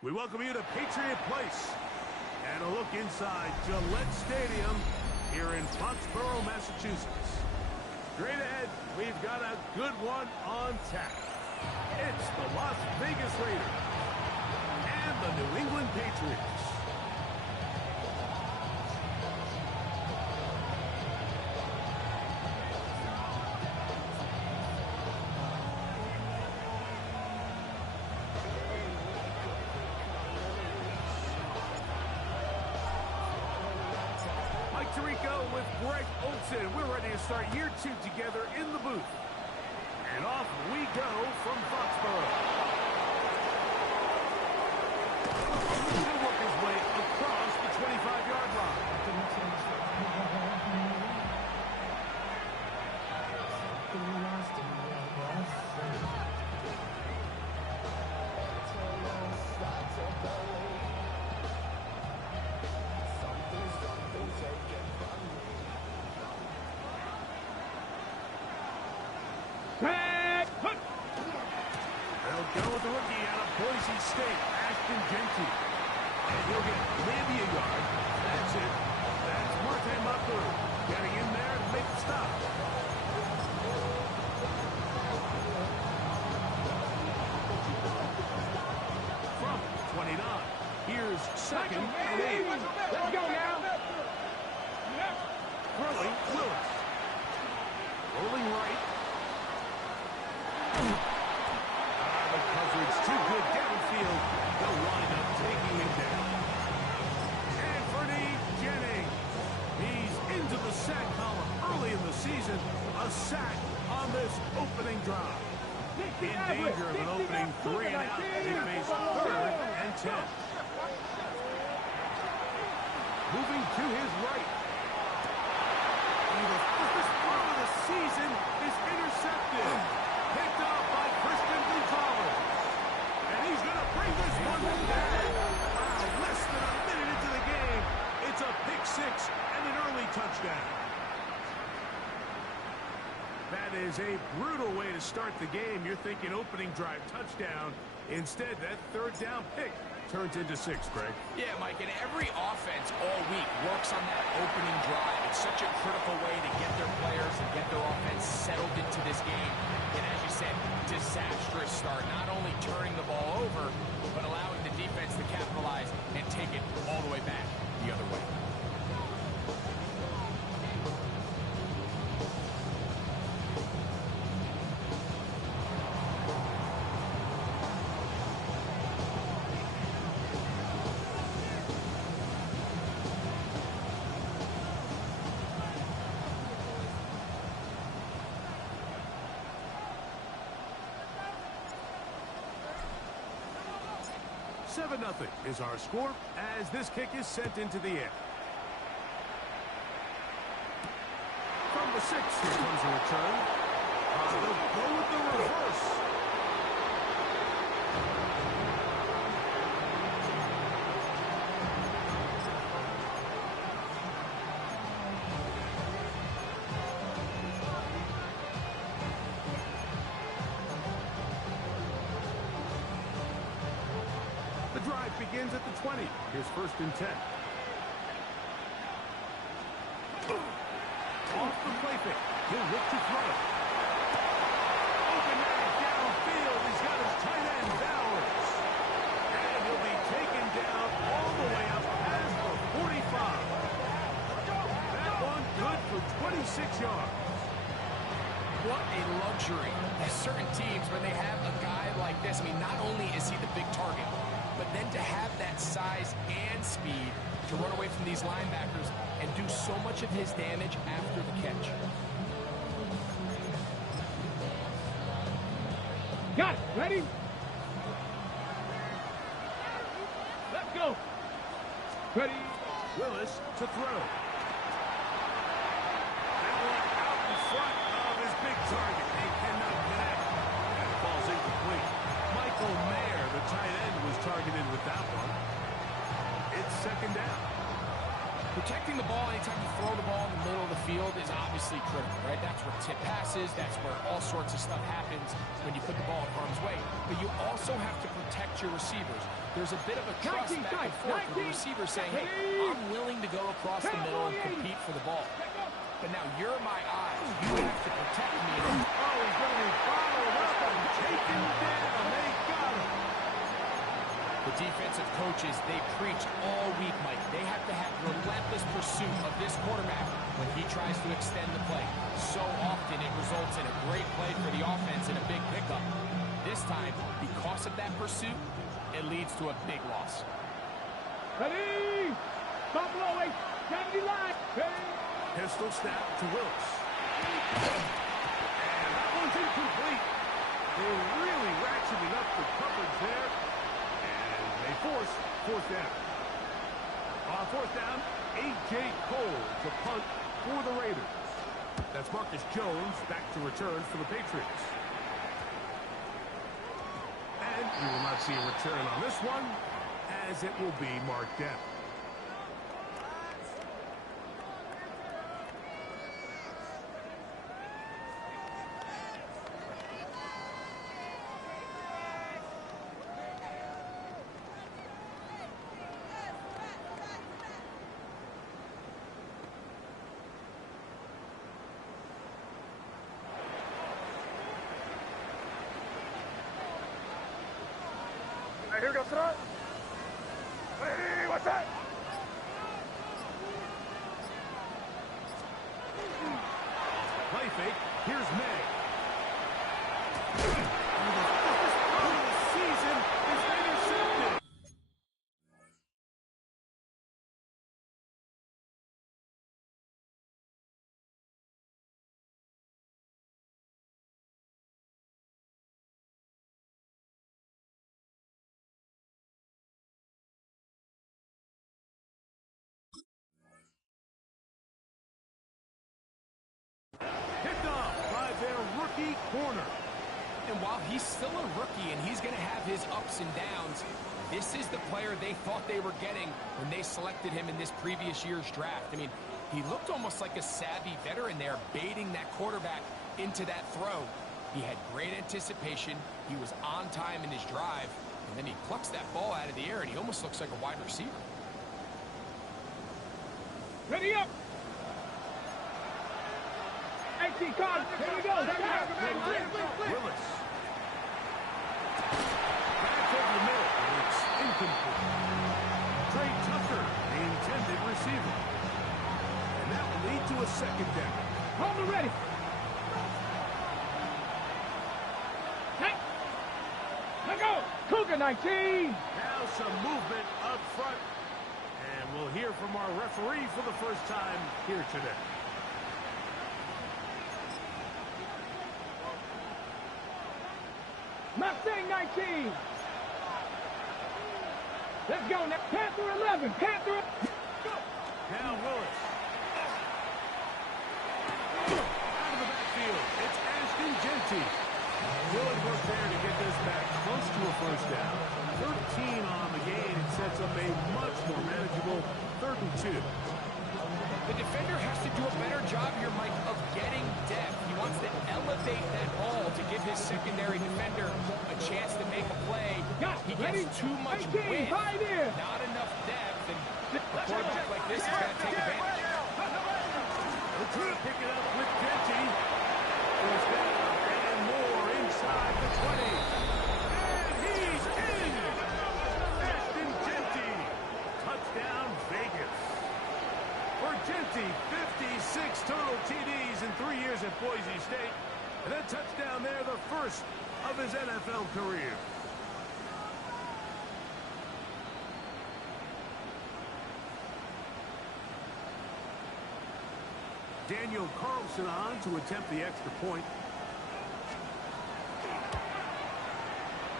We welcome you to Patriot Place and a look inside Gillette Stadium here in Foxborough, Massachusetts. Straight ahead, we've got a good one on tap. It's the Las Vegas Raiders and the New England Patriots. With Greg Olson. We're ready to start year 2 together in the booth. And off we go from Foxborough. He'll work his way across the 25-yard line. They'll go with the rookie out of Boise State, Ashton Genty. And he'll get maybe a yard. That's it. That's Marte Mapu getting in there to make the stop. From 29, here's 2nd and 8. Let's go now. Throwing Willis. Rolling right. The coverage too good downfield. They'll wind up taking him down. And Fernie Jennings. He's into the sack column early in the season. A sack on this opening drive. In danger of an opening 3 and out as he faces 3rd and 10. Moving to his right. The first throw of the season is intercepted. Picked up by Christian Gonzalez. And he's going to bring this one down. Wow, less than a minute into the game. It's a pick 6 and an early touchdown. That is a brutal way to start the game. You're thinking opening drive touchdown. Instead, that 3rd down pick turns into 6, Greg. Yeah, Mike, and every offense all week works on that opening drive. It's such a critical way to get their players and get their offense settled into this game. And as you said, disastrous start. Not only turning the ball over, but allowing the defense to capitalize and take it all the way back the other way. Nothing is our score as this kick is sent into the air. From the 6, here comes a return. They'll go with the reverse. The drive begins at the 20. Here's 1st and 10. Off the play fake. He'll look to throw. Open man downfield. He's got his tight end Bowers. And he'll be taken down all the way up past the 45. That one good for 26 yards. What a luxury. There's certain teams when they have a guy like this, I mean, not only is he the big target, but then to have that size and speed to run away from these linebackers and do so much of his damage after the catch. Got it. Ready? Let's go. Ready. Willis to throw. That one out in front of his big target. They cannot connect. And it falls incomplete. Michael Mayer, the tight end, was targeted with that one. It's 2nd down. Protecting the ball anytime you throw the ball in the middle of the field is obviously critical, right? That's where tip passes, that's where all sorts of stuff happens when you put the ball in harm's way. But you also have to protect your receivers. There's a bit of a trust back and forth with the receiver saying, hey, I'm willing to go across the middle and compete for the ball. But now you're my eyes. You have to protect me. Oh, he's going to be followed up and taken down. They got him. The defensive coaches, they preach all week, Mike. They have to have relentless pursuit of this quarterback when he tries to extend the play. So often it results in a great play for the offense and a big pickup. This time, because of that pursuit, it leads to a big loss. Ready? Stop blowing. 70 line. Ready? Pistol snap to Willis. And that one's incomplete. They're really ratcheting up the coverage there. And they force fourth down. On fourth down, A.J. Cole to punt for the Raiders. That's Marcus Jones back to return for the Patriots. And we will not see a return on this one, as it will be marked down. Here we go, throw. Hey, what's that? Play fake. Here's May. And the first punt of the season is intercepted. Picked off by their rookie corner. And while he's still a rookie and he's going to have his ups and downs, this is the player they thought they were getting when they selected him in this previous year's draft. I mean, he looked almost like a savvy veteran there, baiting that quarterback into that throw. He had great anticipation. He was on time in his drive. And then he plucks that ball out of the air, and he almost looks like a wide receiver. Ready up. AC card. Here we go. Willis. Back over the middle. It's incomplete. Trey Tucker, the intended receiver. And that will lead to a second down. Hold it ready. Hey. Let go. Cougar 19. Now some movement up front. And we'll hear from our referee for the first time here today. Mustang 19. Let's go now. Panther 11. Panther. Go. Now Willis. Out of the backfield. It's Ashton Genty. Good work there to get this back close to a first down. 13 on the gain. It sets up a much more manageable 3rd and 2. The defender has to do a better job here, Mike, of getting depth. He wants to elevate that ball to give his secondary defender a chance to make a play. He gets too much width, not enough depth, and a quarterback like this is going to take advantage. They're trying to pick it up with Genty. First down and more inside the 20. And he's in! Ashton Genty. Touchdown, Vegas. For Genty, 56 total TDs in 3 years at Boise State. And a touchdown there, the first of his NFL career. Daniel Carlson on to attempt the extra point.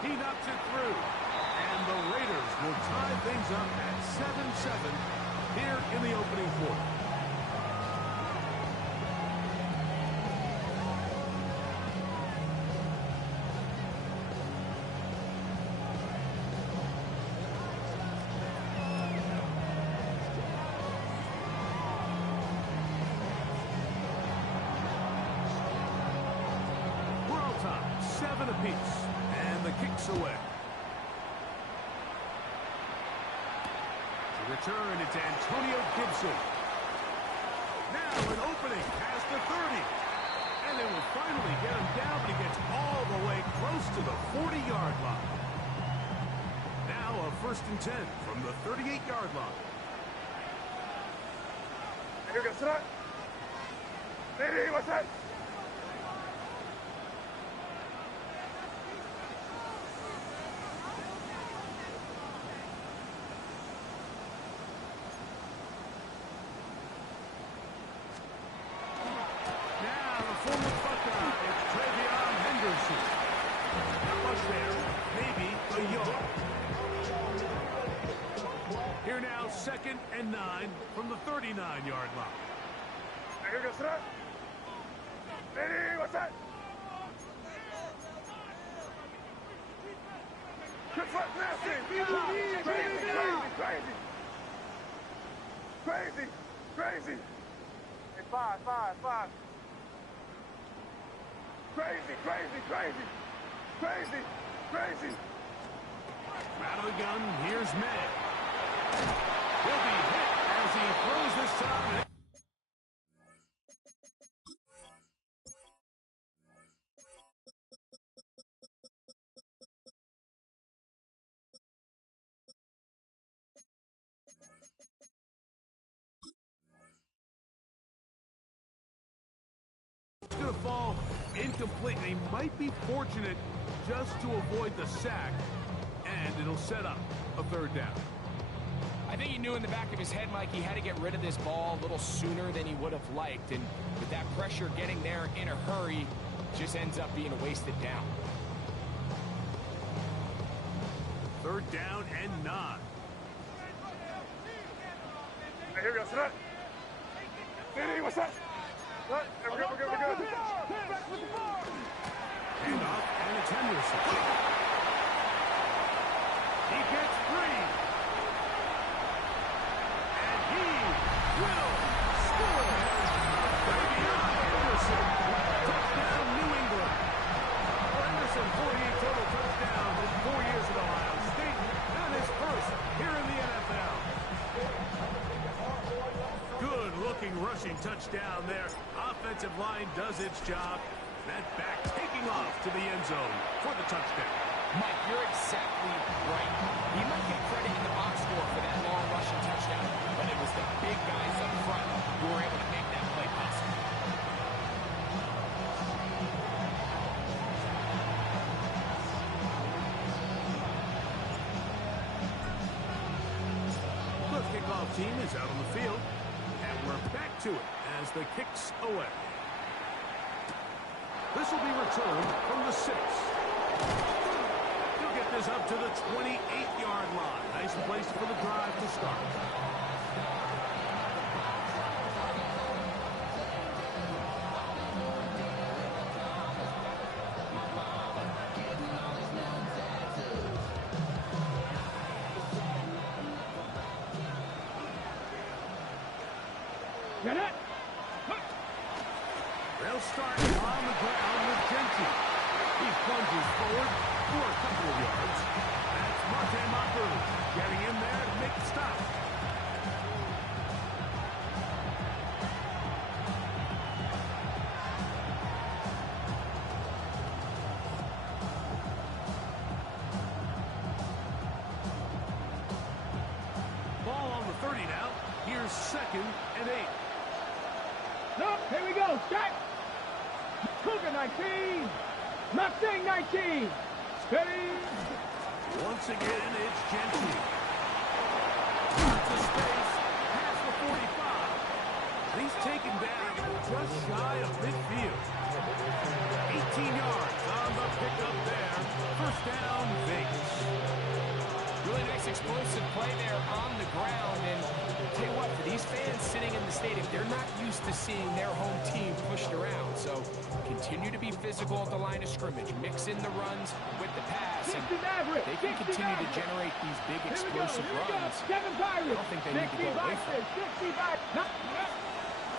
He knocks it through. And the Raiders will tie things up at 7-7 here in the opening quarter. 7 apiece. And the kick's away. To return, it's Antonio Gibson. Now an opening past the 30. And they will finally get him down, but he gets all the way close to the 40-yard line. Now a 1st and 10 from the 38-yard line. Here goes that. Lady, what's that? Here now, 2nd and 9 from the 39-yard line. Here goes that. Lady, what's that? Good foot, nasty. Crazy. Hey, five. Crazy. Out of the gun, here's May. He'll be hit as he throws this time. It's going to fall incomplete. He might be fortunate just to avoid the sack, and it'll set up a 3rd down. I think he knew in the back of his head, Mike, he had to get rid of this ball a little sooner than he would have liked. And with that pressure getting there in a hurry, just ends up being a wasted down. 3rd down and 9. Here goes that. Lady, what's that? We're good. Hand off, and it's Henderson. He gets free. And he will score. Fabian Henderson. Touchdown, New England. Henderson, 48 total touchdowns in 4 years at Ohio State. And his first here in the NFL. Good-looking rushing touchdown there. Offensive line does its job. That back taking off to the end zone for the touchdown. Mike, you're exactly right. He might get credit in the box score for that long rushing touchdown, but it was the big guys up front who were able to make that play possible. The kickoff team is out on the field, and we're back to it as the kick's away. This will be returned from the 6. He'll get this up to the 28-yard line. Nice place for the drive to start. Get it? They'll start on the ground with Genty. He plunges forward for a couple of yards. That's Marte Mapu getting in there to make the stop. Ball on the 30 now. Here's 2nd and 8. Nope, here we go. Start. Cougar 19. Mustang 19. Steady. Once again, it's Genty. Lots of space. Past the 45. And he's taken down just shy of midfield. 18 yards on the pickup there. 1st down, Vegas. Really nice explosive play there on the ground. And I'll tell you what, for these fans sitting in the stadium, they're not used to seeing their home team pushed around. So continue to be physical at the line of scrimmage. Mix in the runs with the pass. And they can continue to generate these big explosive runs. I don't think they need to go away from it.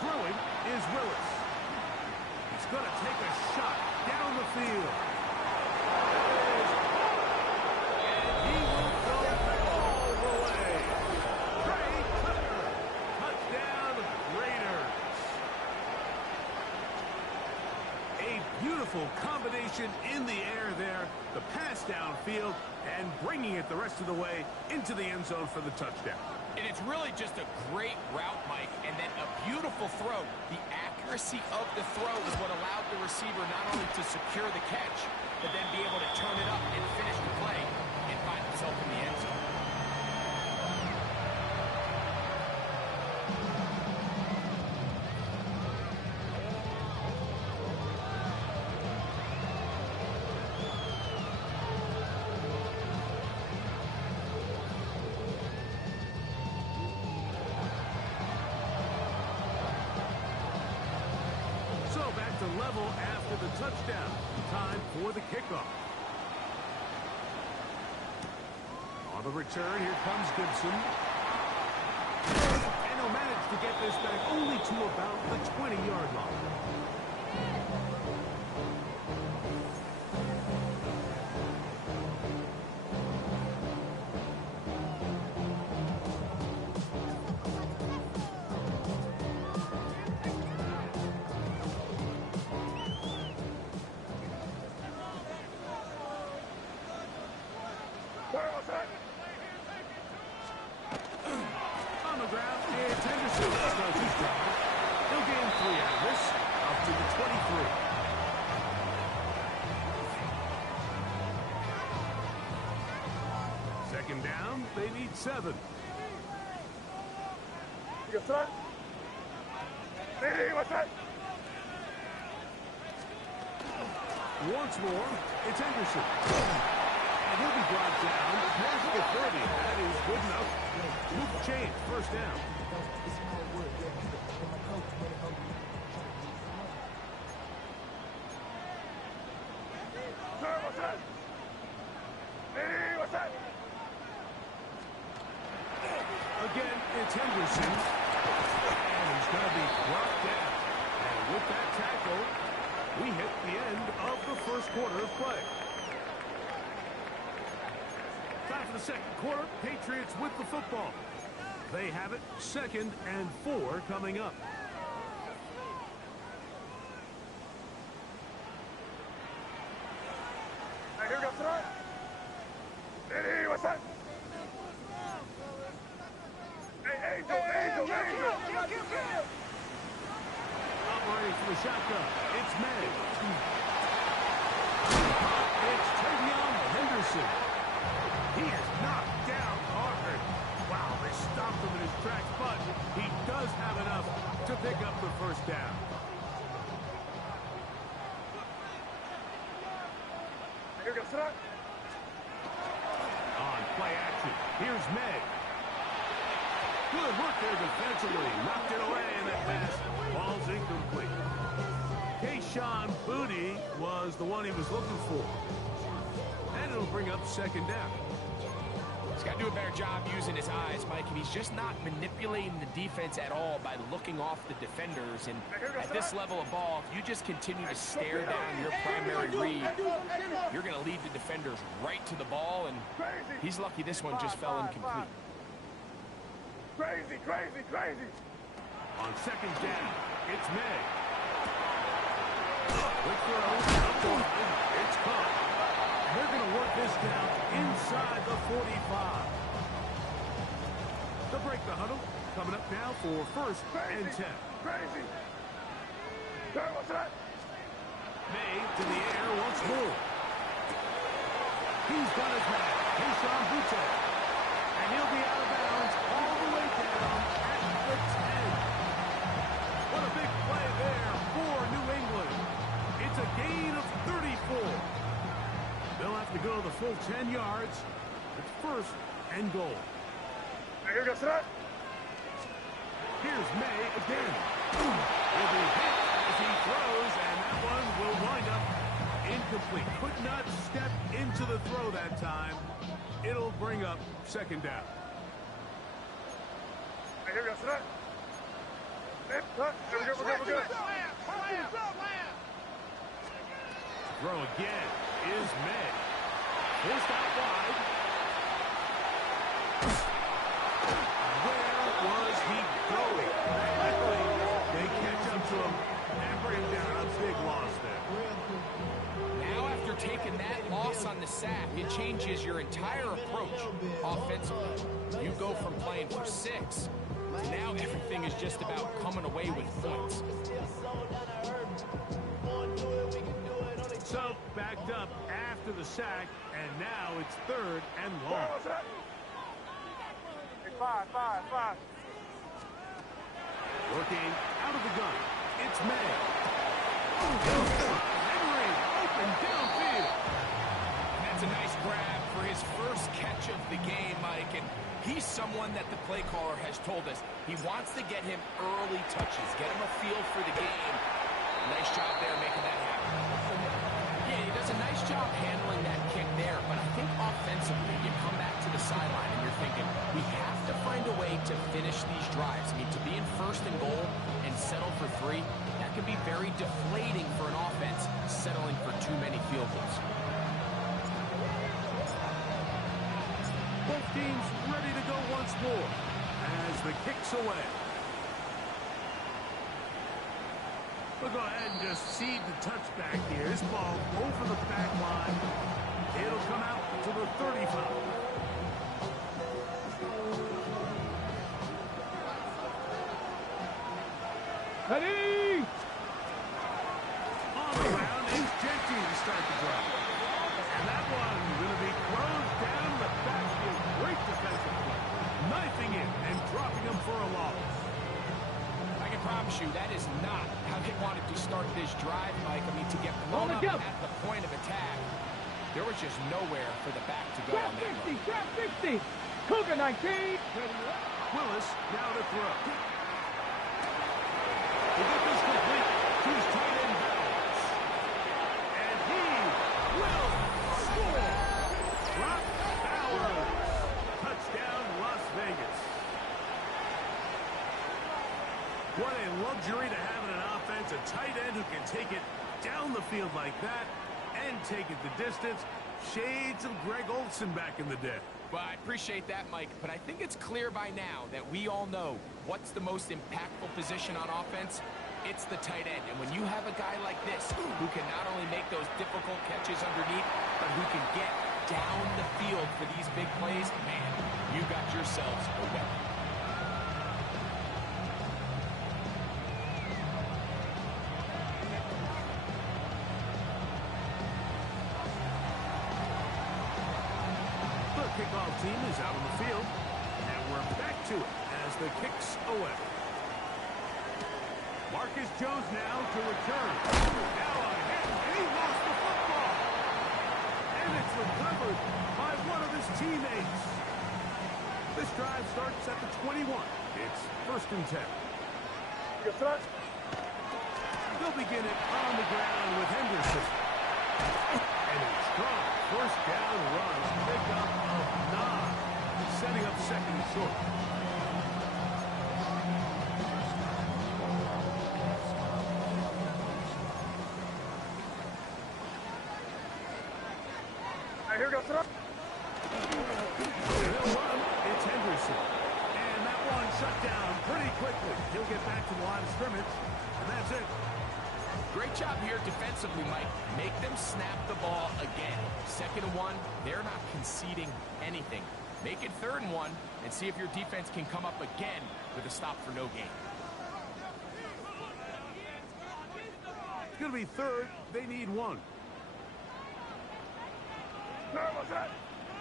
Throwing is Willis. He's going to take a shot down the field. beautiful combination in the air there. The pass downfield and bringing it the rest of the way into the end zone for the touchdown. And it's really just a great route, Mike, and then a beautiful throw. The accuracy of the throw is what allowed the receiver not only to secure the catch, but then be able to turn it up and finish the play and find himself in the end zone. To level after the touchdown. Time for the kickoff. On the return, here comes Gibson. And he'll manage to get this back only to about the 20-yard line. On the ground, it's Henderson. Starts his drive. He'll gain 3 out of this, up to the 23. Second down, they need 7. You front. Hey, what's that? Once more, it's Henderson. And he'll be brought down. Past the 30. That is good enough. Move the chain. First down. Sir, what's that? Hey, what's that? Again, it's Henderson. And he's going to be brought down. And with that tackle, we hit the end of the first quarter of play. Time for the second quarter. Patriots with the football. They have it 2nd and 4 coming up. Hey, here we go, sir. Hey, what's that? Hey, Angel. Operating from the shotgun. It's May. It's Travion Henderson. He is knocked down hard. Wow, they stopped him in his tracks, but he does have enough to pick up the first down. Here we go, sir. On play action, here's May. Good work there defensively. Knocked it away, and that pass falls incomplete. Kayshawn Booty was the one he was looking for. And it'll bring up 2nd down. He's got to do a better job using his eyes, Mike, and he's just not manipulating the defense at all by looking off the defenders. And at this level of ball, if you just continue to stare down your primary read, you're going to lead the defenders right to the ball, and he's lucky this one just fell incomplete. Crazy. On 2nd down, it's May. Quick throw, up the line, it's caught. They're going to work this down inside the 45. They'll break the huddle. Coming up now for 1st and 10. Crazy. Sir, what's that? May to the air once more. He's done his man. Kayshawn Booty. And he'll be out of bounds all the way down at the 10. What a big play there for New England. It's a gain of 34. They'll have to go the full 10 yards. It's 1st and goal. Hey, here we go, sir. Here's May again. Will be hit as he throws, and that one will wind up incomplete. Could not step into the throw that time. It'll bring up 2nd down. Hey, here we go, sir. We're good. Throw again is May. Forced out wide. Where was he going? Luckily, they catch up to him and bring him down. A big loss there. taking that loss on the sack, it changes your entire approach offensively. You go from playing for 6 to now everything is just about coming away with points. So, backed up after the sack, and now it's 3rd and long. Hey, five. Working out of the gun. It's May. Henry, open downfield. And that's a nice grab for his first catch of the game, Mike. And he's someone that the play caller has told us he wants to get him early touches, get him a feel for the game. Nice job there making that happen. Yeah, he does a nice job handling that kick there, but I think offensively you come back to the sideline and you're thinking we have to find a way to finish these drives. I mean, to be in 1st and goal and settle for 3, that can be very deflating for an offense settling for too many field goals. Both teams ready to go once more as the kick's away. We'll go ahead and just cede the touchback here. This ball over the back line. It'll come out to the 35. Ready! On the ground is Jenkins to start the drive. And that one going to be closed down the backfield. Great defensive play. Knifing in and dropping him for a loss. I can promise you that is not how they wanted to start this drive, Mike. I mean, to get blown up at the point of attack, there was just nowhere for the back to go on that run. Trap 60. Cougar 19. Willis now to throw. To get this complete to his tight end Bowers. And he will score. Brock Bowers. Touchdown, Las Vegas. What a luxury to have in an offense, a tight end who can take it down the field like that and take it the distance. Shades of Greg Olsen back in the day. Well, I appreciate that, Mike, but I think it's clear by now that we all know what's the most impactful position on offense. It's the tight end. And when you have a guy like this who can not only make those difficult catches underneath, but who can get down the field for these big plays, man, you got yourselves a weapon. Kickoff team is out on the field, and we're back to it as the kick's away. Marcus Jones now to return. Now a hit, and he lost the football. And it's recovered by one of his teammates. This drive starts at the 21. It's 1st and 10. They'll begin it on the ground with Henderson. And a strong 1st down run. Pick up of 9. Setting up 2nd and short. Here we go, sir. They'll run. It's Henderson. And that one shut down pretty quickly. He'll get back to the line of scrimmage. And that's it. Great job here defensively, Mike. Make them snap the ball again. 2nd and 1, they're not conceding anything. Make it 3rd and 1 and see if your defense can come up again with a stop for no gain. It's going to be 3rd. They need 1. No, what's that?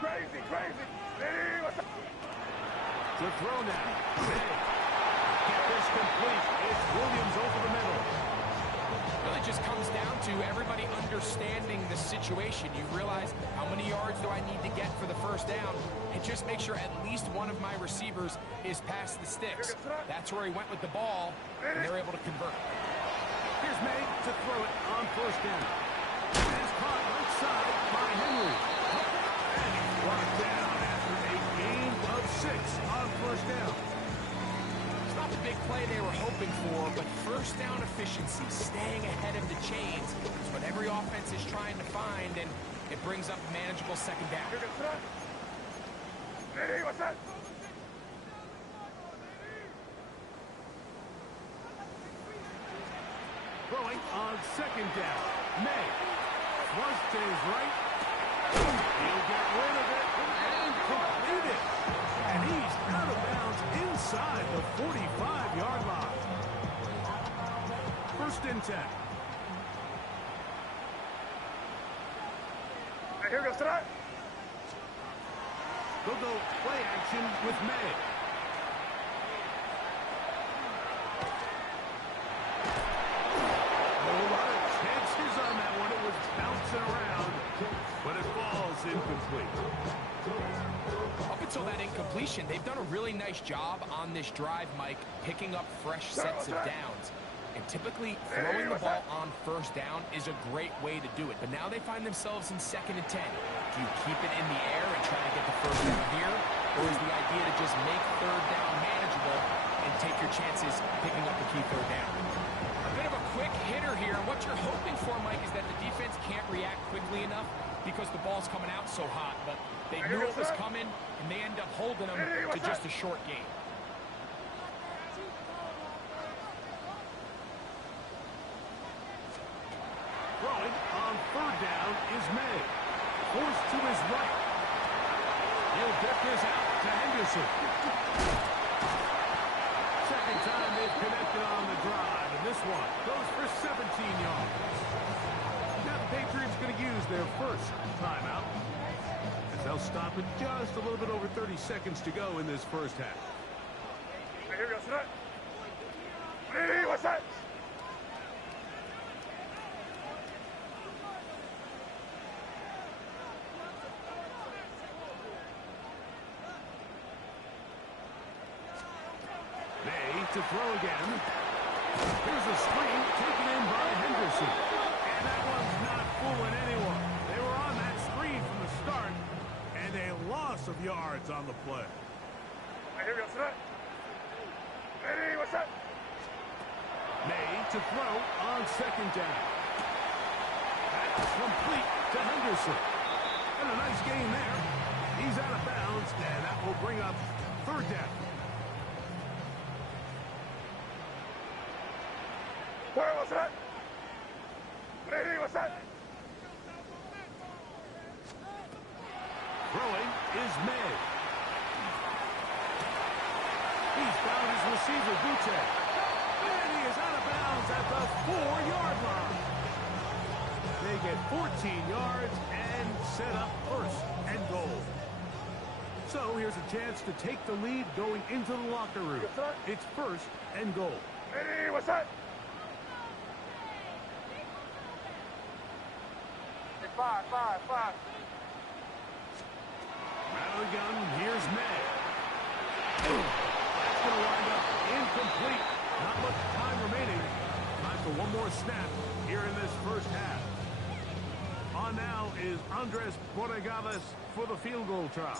Crazy. Hey, what's that? To throw now. Get this complete. It's Williams over the middle. Well, it just comes down to everybody understanding the situation. You realize how many yards do I need to get for the 1st down, and just make sure at least one of my receivers is past the sticks. That's where he went with the ball, and they're able to convert. Here's May to throw it on 1st down. And it's caught right side by Henry. And he's brought down after a gain of 6 on 1st down. It's not the big play they were hoping for, but 1st down efficiency, staying ahead of the chains, is what every offense is trying to find, and it brings up a manageable 2nd down. Hey, what's that? Throwing on 2nd down. May was to his right. He'll get rid of it and complete it. And he's out of bounds inside the 45-yard line. First and 10. Hey, here goes tonight. They'll go play action with May. A lot of chances on that one. It was bouncing around, but it falls incomplete. Up until that incompletion, they've done a really nice job on this drive, Mike, picking up fresh sets of downs. And typically, throwing the ball on first down is a great way to do it. But now they find themselves in 2nd and 10. Do you keep it in the air and try to get the first down here? Or is the idea to just make 3rd down manageable and take your chances picking up the key 3rd down? A bit of a quick hitter here. And what you're hoping for, Mike, is that the defense can't react quickly enough because the ball's coming out so hot. But they knew it was coming, and they end up holding them to just a short gain. Throwing on 3rd down is May. Forced to his right. He'll get this out to Henderson. Second time they've connected on the drive, and this one goes for 17 yards. Now the Patriots going to use their first timeout, as they'll stop it just a little bit over 30 seconds to go in this first half. Hey, here goes tonight. Hey, what's that? To throw again. Here's a screen taken in by Henderson. And that one's not fooling anyone. They were on that screen from the start, and a loss of yards on the play. Hey, here goes tonight. Hey, what's that? May to throw on 2nd down. That's complete to Henderson. And a nice gain there. He's out of bounds, and that will bring up 3rd down. Where was that? Hey, what's that? Throwing is May. He's found his receiver, Butte. And he is out of bounds at the 4-yard line. They get 14 yards and set up 1st and goal. So here's a chance to take the lead going into the locker room. It's 1st and goal. Hey, what's that? Five. Rattle the gun, here's May. That's going to wind up incomplete. Not much time remaining. Time for one more snap here in this first half. On now is Andres Borregales for the field goal try.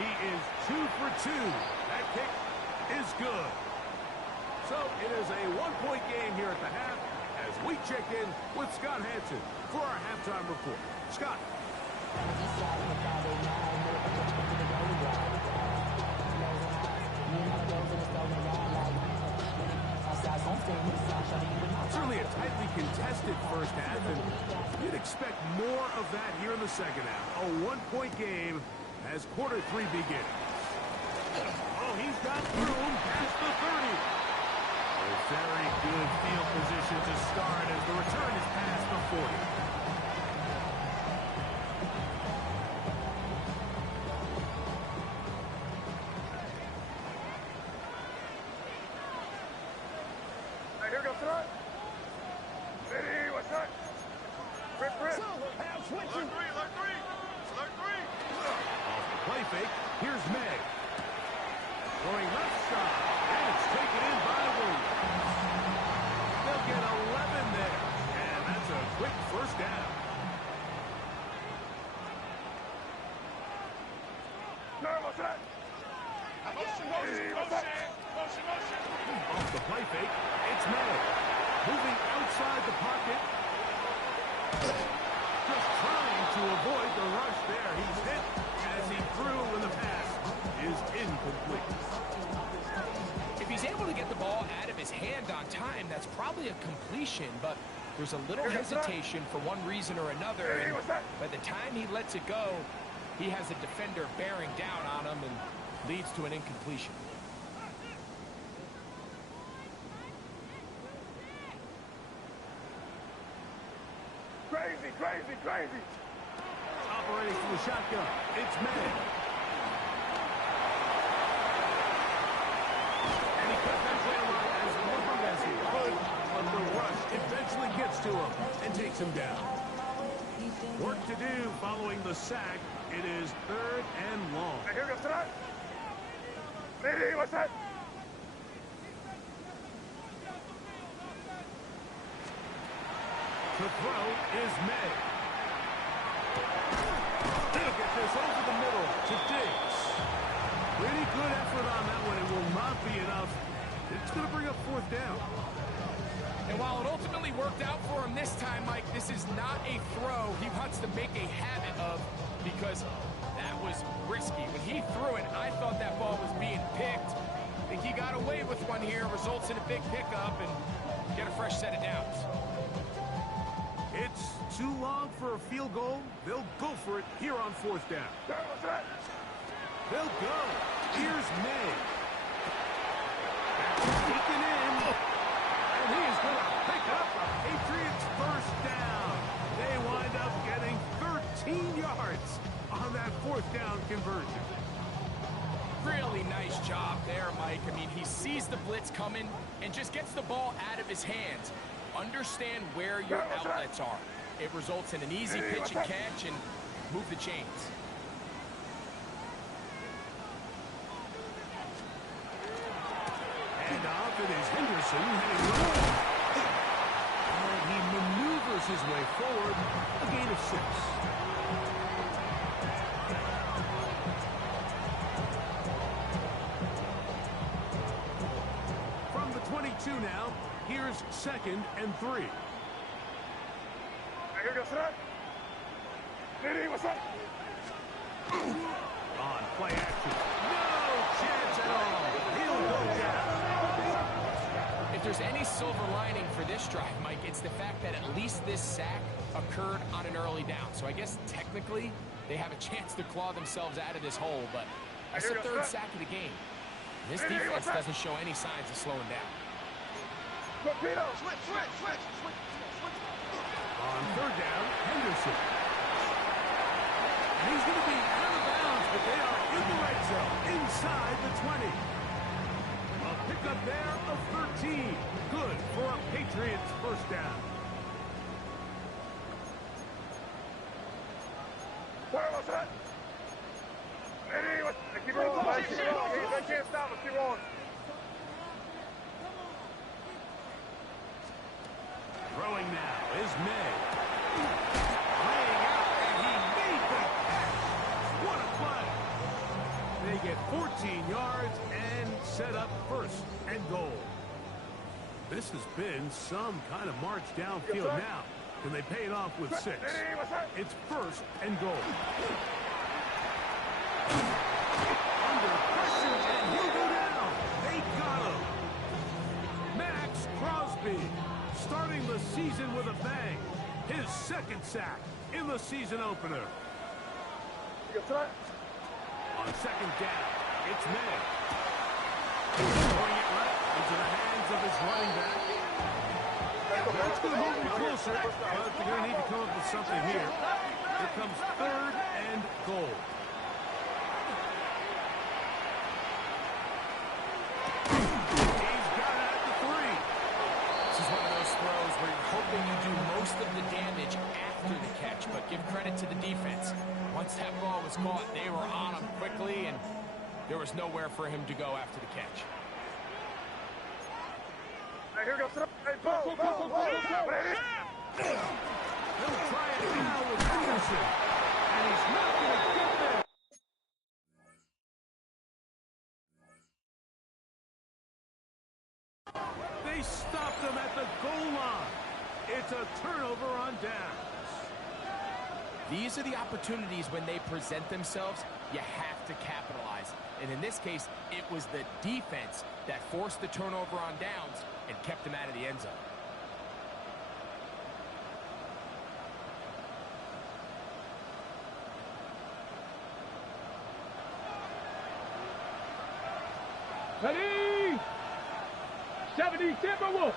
He is 2 for 2. That kick is good. So it is a 1-point game here at the half, as we check in with Scott Hansen for our halftime report. Scott. Certainly a tightly contested first half, and you'd expect more of that here in the second half. A 1-point game as quarter 3 begins. Oh, he's got room past the 30. A very good field position to start as the return is past the 40. Hey, here goes tonight. Hey, what's that? Rip. Alert 3. Off the play fake, here's May. Going left side, and it's taken in by Williams. They'll get 11 there, and that's a quick first down. No, what's that? Motion. Off the play fake, it's May. Moving outside the pocket. Just trying to avoid the rush there. He's hit as he threw, and the pass is incomplete. If he's able to get the ball out of his hand on time, that's probably a completion, but There's a little hesitation for one reason or another, and by the time he lets it go, he has a defender bearing down on him and leads to an incompletion. Crazy. Operating from the shotgun. It's May. And he cut that play line as long as he could, but the rush eventually gets to him and takes him down. Work to do following the sack. It is 3rd and long. Here goes tonight. Lady, what's that? The throw is May. He'll get this over the middle to Diggs. Pretty good effort on that one. It will not be enough. It's going to bring up 4th down. And while it ultimately worked out for him this time, Mike, this is not a throw he wants to make a habit of, because that was risky. When he threw it, I thought that ball was being picked. I think he got away with one here, results in a big pickup, and get a fresh set of downs. It's too long for a field goal. They'll go for it here on 4th down. They'll go. Here's May. Sneaking in. And he is going to pick up a Patriots first down. They wind up getting 13 yards on that 4th down conversion. Really nice job there, Mike. I mean, he sees the blitz coming and just gets the ball out of his hands. Understand where your outlets are. It results in an easy pitch and catch and move the chains. And off it is Henderson heading right. And he maneuvers his way forward. A gain of 6. From the 22 now, here's 2nd and 3. Here goes tonight. Lady, what's that? On play action. No chance at all. He'll go down. If there's any silver lining for this drive, Mike, it's the fact that at least this sack occurred on an early down. So I guess technically they have a chance to claw themselves out of this hole, but that's the 3rd sack of the game. This defense doesn't show any signs of slowing down. Switch. On 3rd down, Henderson. And he's going to be out of bounds, but they are in the red zone, inside the 20. A pickup there of 13. Good for a Patriots first down. What's that? Lady, what's that? Keep rolling, buddy. They can't stop us. Keep rolling. Throwing now is May. Laying out, and he made the catch. What a play. They get 14 yards and set up 1st and goal. This has been some kind of march downfield now. Can they pay it off with 6? It's 1st and goal. Under pressure, and he'll go down. They got him. Max Crosby, starting the season with a bang. His 2nd sack in the season opener. On 2nd down, it's May. Throwing it right into the hands of his running back. That's going to move him closer, but they're going to need to come up with something here. Here comes 3rd and goal. Where you're hoping you do most of the damage after the catch, but give credit to the defense. Once that ball was caught, they were on him quickly, and there was nowhere for him to go after the catch. Hey, here goes. Hey, go. He'll try it now with Henderson, and he's not going to get there. They stopped him at the goal line. It's a turnover on downs. These are the opportunities when they present themselves, you have to capitalize. And in this case, it was the defense that forced the turnover on downs and kept them out of the end zone. Ready? 70 Timberwolves.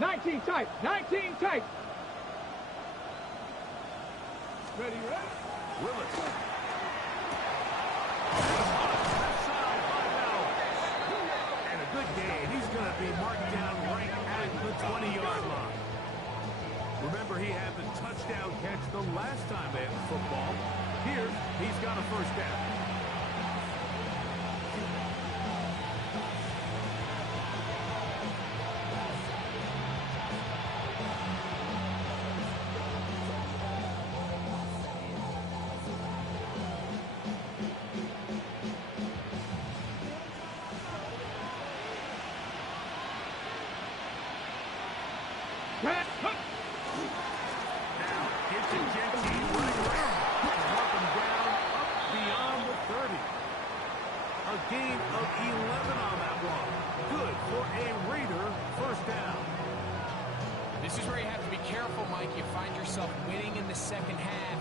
19 tight. 19 tight. Ready, ready? Willis. And a good gain. He's going to be marked down right at the 20-yard line. Remember, he had the touchdown catch the last time they had football. Here, he's got a first down. Gain of 11 on that one. Good for a Raider first down. This is where you have to be careful, Mike. You find yourself winning in the second half.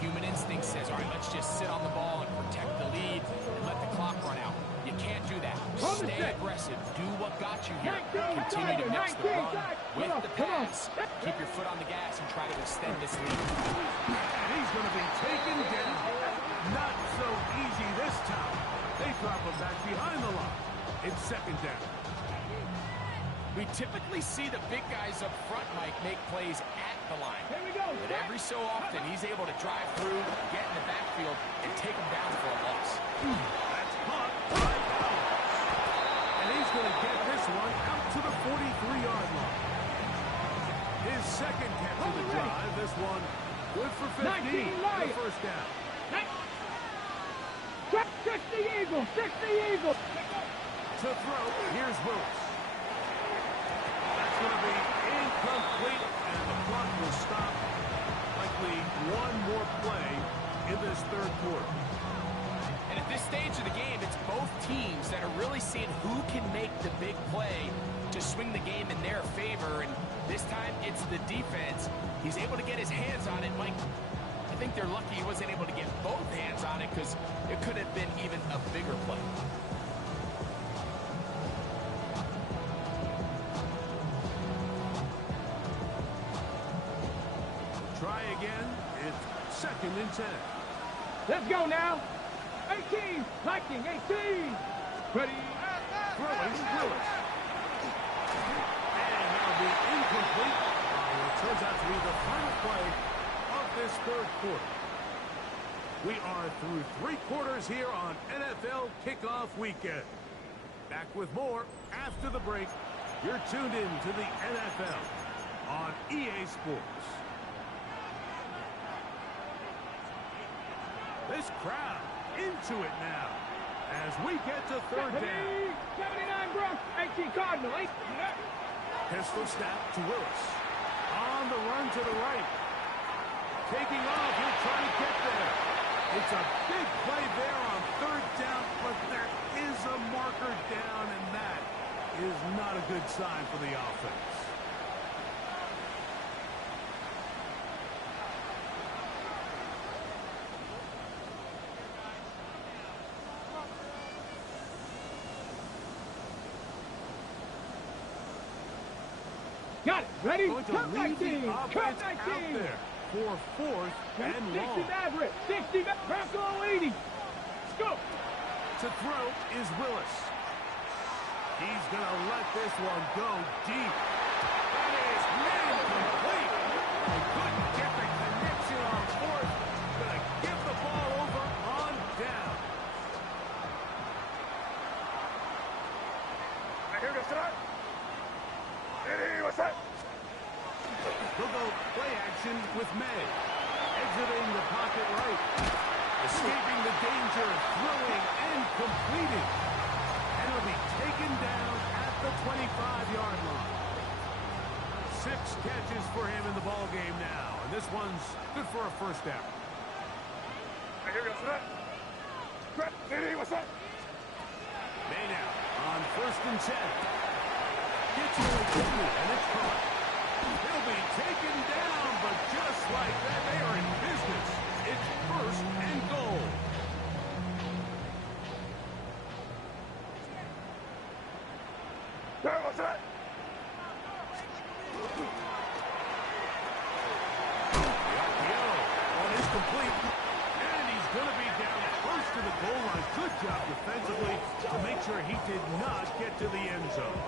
Human instinct says, all right, let's just sit on the ball and protect the lead and let the clock run out. You can't do that. Stay aggressive. Do what got you here. Continue to mix the run with the pass. Keep your foot on the gas and try to extend this lead. And he's going to be taken down. Not so easy this time. They drop him back behind the line. It's second down. We typically see the big guys up front, Mike, make plays at the line. Here we go. But every so often, he's able to drive through, get in the backfield, and take them down for a loss. That's caught by Bowers. And he's going to get this one out to the 43-yard line. His second catch of the drive. This one good for 15. The first down. 60 Eagles, 60 Eagles. To throw, here's Willis. That's going to be incomplete, and the clock will stop. Likely one more play in this third quarter. And at this stage of the game, it's both teams that are really seeing who can make the big play to swing the game in their favor. And this time, it's the defense. He's able to get his hands on it. Mike, I think they're lucky he wasn't able to get both hands on it because it could have been even a bigger play. Try again. It's second and 10. Let's go now. 18, Viking, 18. Ready? Throwing Willis. And that'll be incomplete. It turns out to be the final play of this third quarter. We are through 3 quarters here on NFL Kickoff Weekend. Back with more after the break. You're tuned in to the NFL on EA Sports. This crowd into it now as we get to third down. 79 Bronx, 18 Cardinal, 8. Pistol snap to Willis. On the run to the right. Taking off, he'll try to get there. It's a big play there on third down, but there is a marker down, and that is not a good sign for the offense. Got it. Ready? Going to Cut lead the 19. offense Cut out 19. there for fourth and 60 long. Maverick. 60 Bronco 80. Go. To throw is Willis. He's going to let this one go deep. That is incomplete. He couldn't get the connection on fourth. Going to give the ball over on down. Here goes tonight. What's that? They'll go play action with May. Exiting the pocket right. Escaping the danger, throwing and completing. And it'll be taken down at the 25-yard line. 6 catches for him in the ball game now. And this one's good for a first down. Here goes tonight. What's that? May now on first and 10. Gets really quickly, and it's caught. He'll be taken down, but just like that, they are in business. It's first and goal. what's that? One is complete, and he's going to be down close to the goal line. Good job defensively to make sure he did not get to the end zone.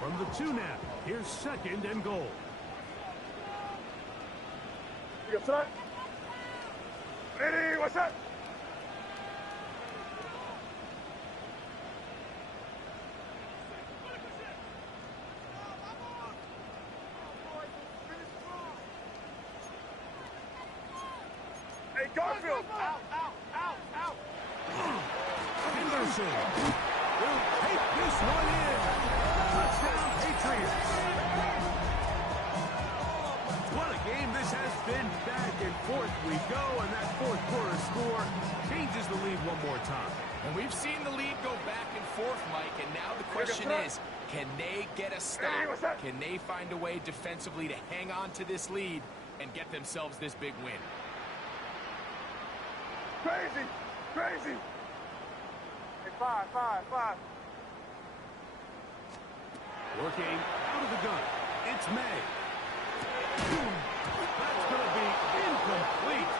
From the 2 now, here's 2nd and goal. What's that? Ready, what's that? Hey, Garfield! Out! Henderson will take this one in. Touchdown, Patriots. What a game this has been. Back and forth we go, and that 4th quarter score changes the lead one more time. And we've seen the lead go back and forth, Mike, and now the question is, can they get a stop? Can they find a way defensively to hang on to this lead and get themselves this big win? Crazy! Hey, five. Working out of the gun. It's May. That's going to be incomplete.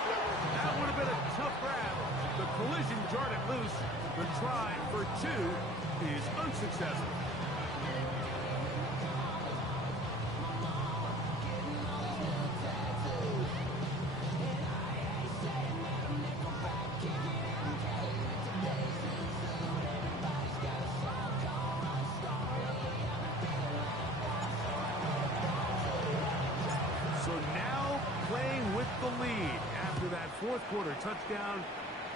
That would have been a tough grab. The collision jarred it loose. The try for 2 is unsuccessful. So now playing with the lead after that 4th quarter touchdown,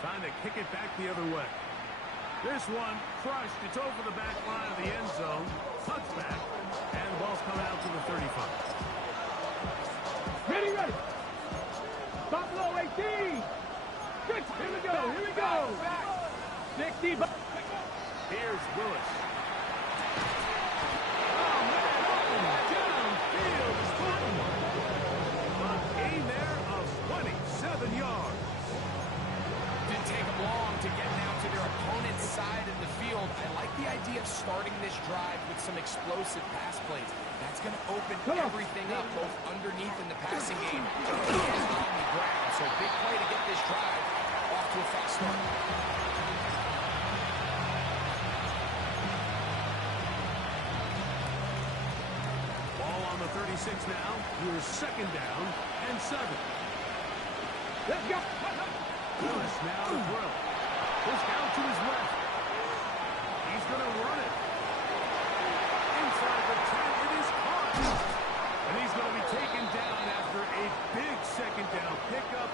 trying to kick it back the other way. This one crushed. It's over the back line of the end zone. Touchback. And the ball's coming out to the 35. Ready. Buffalo 18. Good. Here we go. 60. Here's Willis. Oh, man, open downfield. A gain there of 27 yards. Didn't take them long to get down to their opponent's side of the field. I like the idea of starting this drive with some explosive pass plays. That's going to open everything up, both underneath in the passing game and on the ground. So big play to get this drive off to a fast start. Ball on the 36 now. Here's 2nd down and 7. Let's go. Willis now to throw. Push down to his left. He's going to run it. Inside the 10, it is caught. And he's going to be taken down after a big 2nd down pickup.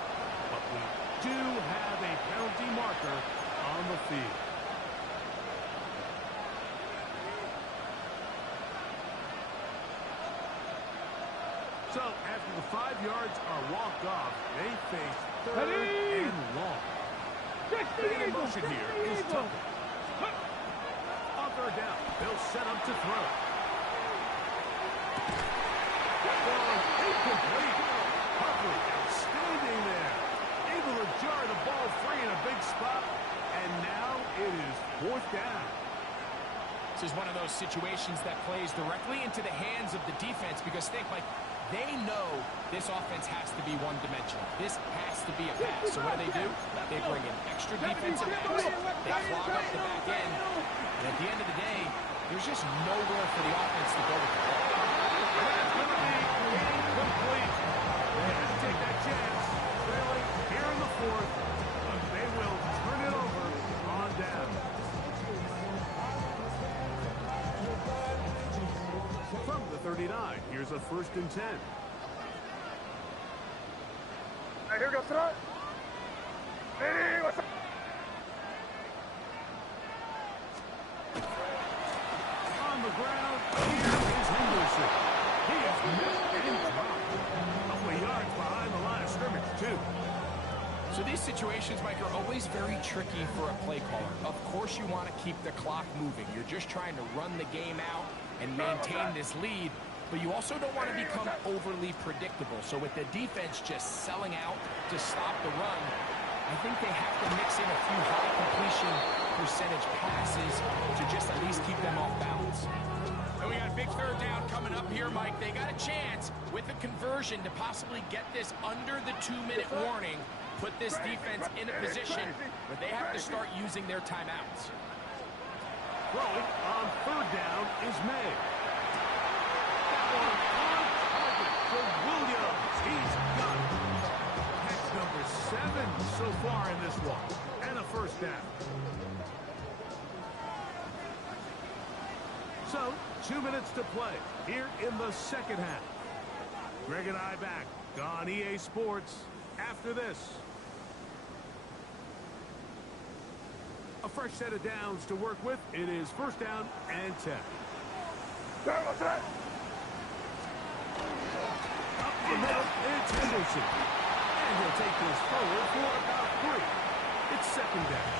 But we do have a penalty marker on the field. So after the 5 yards are walked off, they face 3rd and long. The motion here is Tucker. On 3rd down, they'll set up to throw. Ball incomplete. Tucker outstanding there. Able to jar the ball free in a big spot. And now it is 4th down. This is one of those situations that plays directly into the hands of the defense because think like they know this offense has to be one-dimensional. This has to be a pass. So what do? They bring in extra defensive backs. They clog up the back end. And at the end of the day, there's just nowhere for the offense to go with the ball. That's going to be incomplete. They had to take that chance. Trailing here in the 4th. But they will turn it over on down. From the 39, here's a 1st and 10. Hey, here we go, Sonat. Hey, what's up? On the ground, here is Henderson. He is met and dropped. A couple of yards behind the line of scrimmage, too. So these situations, Mike, are always very tricky for a play caller. Of course you want to keep the clock moving. You're just trying to run the game out and maintain this lead, but you also don't want to become overly predictable. So with the defense just selling out to stop the run, I think they have to mix in a few high completion percentage passes to just at least keep them off balance. And we got a big third down coming up here, Mike. They got a chance with a conversion to possibly get this under the 2-minute warning, put this defense in a position where they have to start using their timeouts. Throwing on third down is May. That one on target for Williams. He's got it. Catch number 7 so far in this one. And a first down. So, 2 minutes to play here in the second half. Greg and I back on EA Sports after this. A fresh set of downs to work with. It is first down and 10. Up the middle, it's Henderson. And he'll take this forward for about 3. It's second down.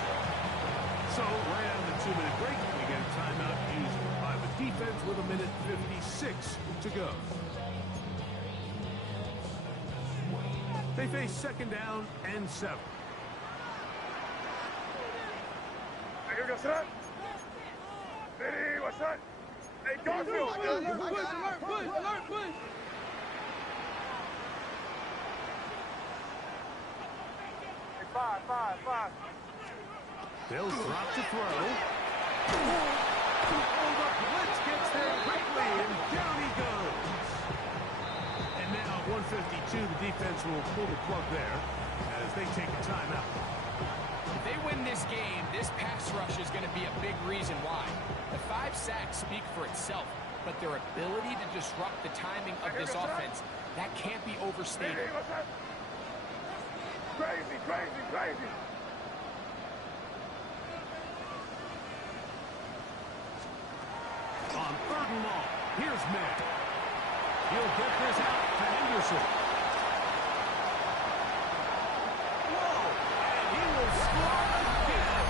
So, right on the 2-minute break, we get a timeout used by the defense with 1:56 to go. They face second down and 7. Here goes that. Hey, what's that? Hey, Garfield. Push, alert, push. Hey, five. They'll drop to throw. Oh, the blitz gets there quickly, and down he goes. And now at 1:52, the defense will pull the plug there as they take a timeout. If they win this game, this pass rush is going to be a big reason why. The 5 sacks speak for itself, but their ability to disrupt the timing of this offense, that can't be overstated. Hey, what's that? Crazy. On third and long, here's May. He'll get this out to Henderson. Whoa! And he will score again.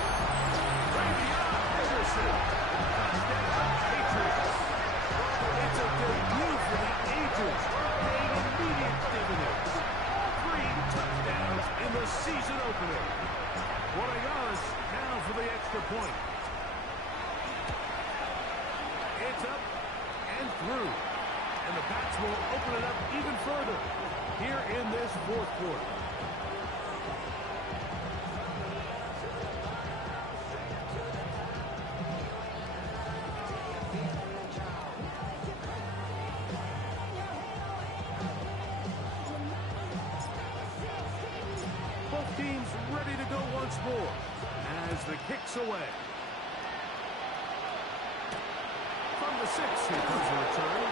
Right beyond Henderson. Touchdown, Patriots. It's a debut for the Agents, paying immediate dividends. 3 touchdowns in the season opener. Guardianas now for the extra point. It's up and through. And the Pats will open it up even further here in this fourth quarter. Both teams ready to go once more as the kick's away. From the 6, here comes a return.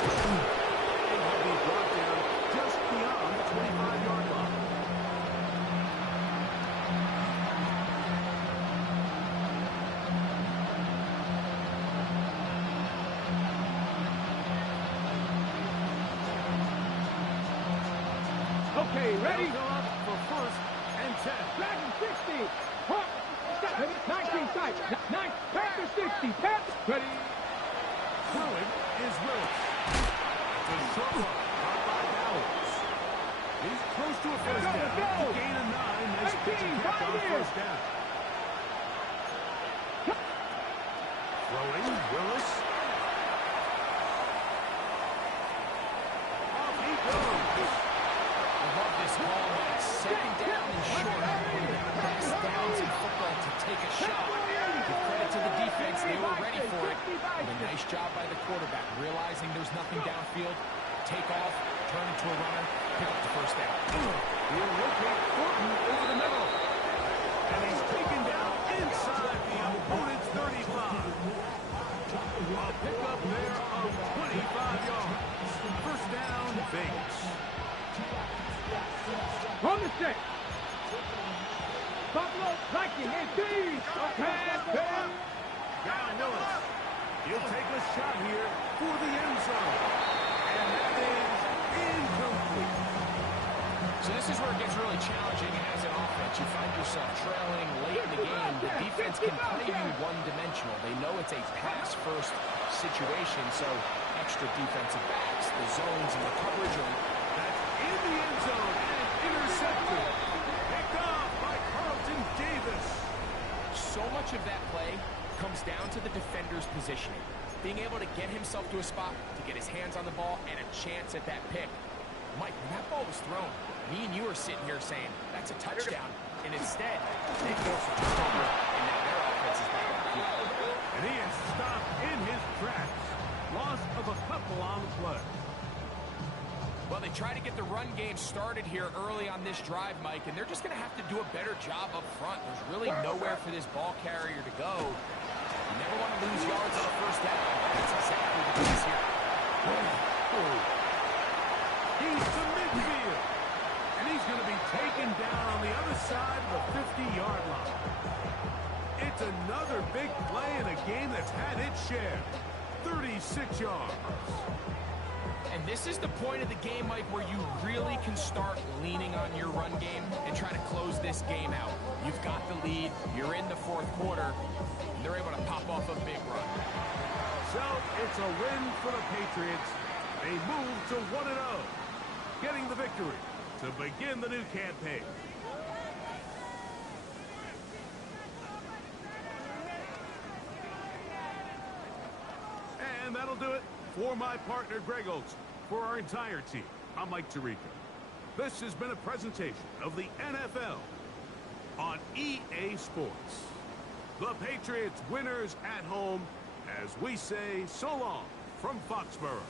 And he'll be brought down just beyond the 25-yard line. Okay, ready? They'll go up for first and 10. Dragon 60. Huh. 19 side. 9. Panther 60. Panther. Ready? Throwing is Willis. It's a short one, caught by Bowers. He's close to a first down. Go. To gain a 9. Nice 18, pitching catch on right first down. Throwing, Willis. Off he goes. I love this ball, Mike. Second down and short. One of the best downs in football to take a shot. Give credit to the defense. They were ready for it. And a nice job by the quarterback. Realizing there's nothing downfield. Take off, turn into a runner, pick up the first down. He'll locate Thornton over the middle. And he's taken down inside the opponent's 35. A pickup there of 25 yards. First down, Vegas. From the 6. Buffalo Viking and D's. Down Willis. He'll take a shot here for the end zone. And that is incomplete. So this is where it gets really challenging as an offense. You find yourself trailing late in the game. The defense can play you one-dimensional. They know it's a pass-first situation, so extra defensive backs, the zones and the coverage are... That's in the end zone and intercepted. Picked off by Carlton Davis. so much of that play comes down to the defender's positioning. Being able to get himself to a spot, to get his hands on the ball, and a chance at that pick. Mike, when that ball was thrown, me and you are sitting here saying, that's a touchdown. And instead, they force a turnover, and now their offense is back on the field. And he is stopped in his tracks. Loss of a couple on the play. Well, they try to get the run game started here early on this drive, Mike, and they're just going to have to do a better job up front. There's really nowhere for this ball carrier to go. You never want to lose yards on the first down. That's exactly the case here. He's to midfield. And he's going to be taken down on the other side of the 50-yard line. It's another big play in a game that's had its share. 36 yards. And this is the point of the game, Mike, where you really can start leaning on your run game and try to close this game out. You've got the lead. You're in the fourth quarter. And they're able to pop off a big run. So it's a win for the Patriots. They move to 1-0, getting the victory to begin the new campaign. And that'll do it for my partner, Greg Olson. For our entire team, I'm Mike Tirico. This has been a presentation of the NFL on EA Sports. The Patriots winners at home, as we say so long from Foxborough.